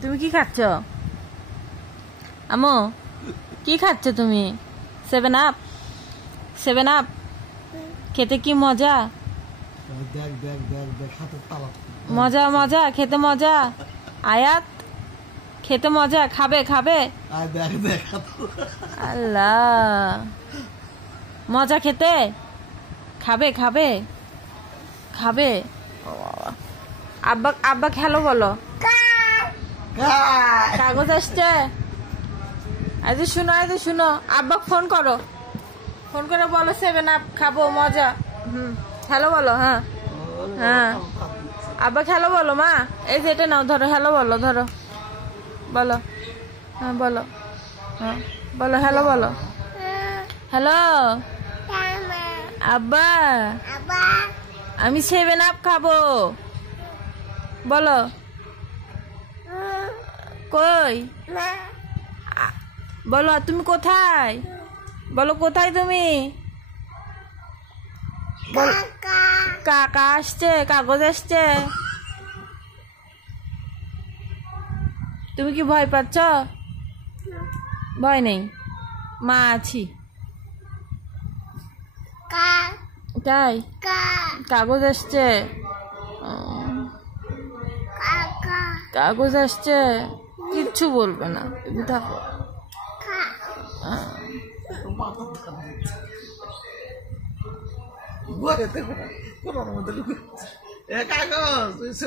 তুমি কি খাচ্ছ আমো? কি খাচ্ছ তুমি? 7 আপ? 7 আপ খেতে কি মজা? মজা মজা খেতে মজা। আয়াত খেতে মজা, খাবে খাবে? আল্লাহ, মজা খেতে, খাবে খাবে খাবে? আব্বা আব্বা খেলো বলো। কাগজ আসছে। আজ শুনো আব্বা ফোন করো, ফোন করে বলো 7 আপ খাবো মজা। হ্যালো বলো। হ্যাঁ হ্যাঁ আব্বা খেলো বলো। মা এই যে এটা নাও, ধরো হ্যালো বলো, ধরো বলো। হ্যাঁ বলো, হ্যাঁ বলো হ্যালো বলো। হ্যালো আব্বা, আমি 7 আপ খাবো বলো। কই বলো, তুমি কোথায়? বলো কোথায় তুমি? কাকা আসছে, কাগজ আসছে। তুমি কি ভয় পাচ্ছ? ভয় নেই, মা আছি। তাই কাগজ আসছে, কাগজ আসছে, কিচ্ছু বলবে না, তুমি থাকো। কাগজ